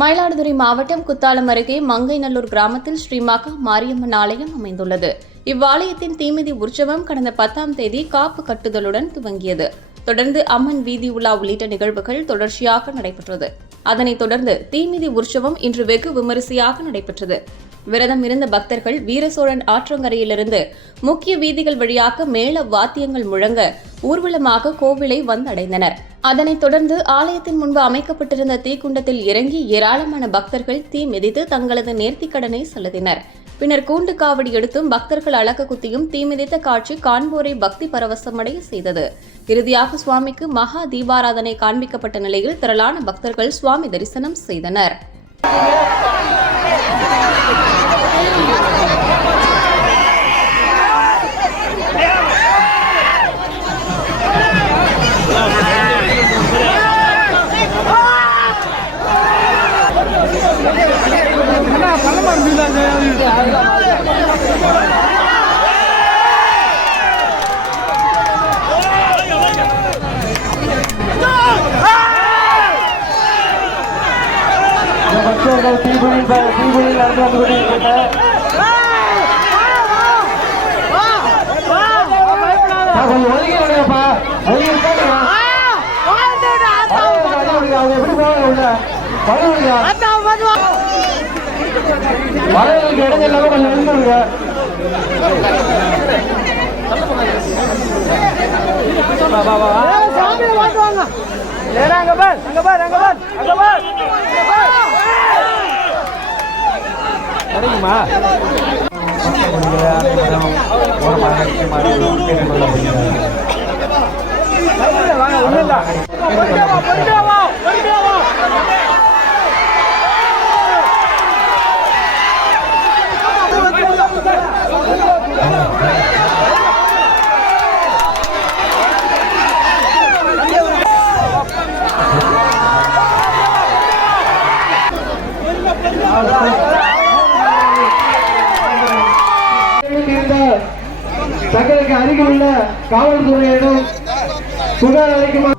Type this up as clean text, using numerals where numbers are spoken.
மயிலாடுதுறை மாவட்டம் குத்தாலம் அருகே மங்கைநல்லூர் கிராமத்தில் ஸ்ரீ மகா மாரியம்மன் ஆலயம் அமைந்துள்ளது. இவ்வாலயத்தின் தீமிதி உற்சவம் கடந்த 10ஆம் தேதி காப்பு கட்டுதலுடன் துவங்கியது. தொடர்ந்து அம்மன் வீதி உலா உள்ளிட்ட நிகழ்வுகள் தொடர்ச்சியாக நடைபெற்றது. அதனைத் தொடர்ந்து தீமிதி உற்சவம் இன்று வெகு விமரிசையாக நடைபெற்றது. விரதம் இருந்த பக்தர்கள் வீரசோழன் ஆற்றங்கரையிலிருந்து முக்கிய வீதிகள் வழியாக மேள வாத்தியங்கள் முழங்க ஊர்வலமாக கோவிலை வந்தடைந்தனர். அதனைத் தொடர்ந்து ஆலயத்தின் முன்பு அமைக்கப்பட்டிருந்த தீக்குண்டத்தில் இறங்கி ஏராளமான பக்தர்கள் தீ மிதித்து தங்களது நேர்த்திக்கடனை செலுத்தினர். பின்னர் கூண்டு காவடி எடுத்தும் பக்தர்கள் அலக்க குத்தியும் தீ மிதித்த காட்சி காண்போரை பக்தி பரவசமடைய செய்தது. இறுதியாக சுவாமிக்கு மகா தீபாராதனை காண்பிக்கப்பட்ட நிலையில் திரளான பக்தர்கள் சுவாமி தரிசனம் செய்தனர். பக்தர்கள் தீபுரியில் நடந்து வந்து கொண்டிருக்கின்றனர். கொஞ்சம் ஒதுங்கி விடுங்கப்பா, ஒதுங்கி அவங்க எப்படி போவாங்க? மழைகளுக்கு இடம் இல்லாம கொஞ்சம் நின்றுடுங்க. சரிங்கம்மா, ஒன்றும் இல்லை. தங்களுக்கு அருகில் உள்ள காவல்துறையிடம் புகார் அளிக்குமாறு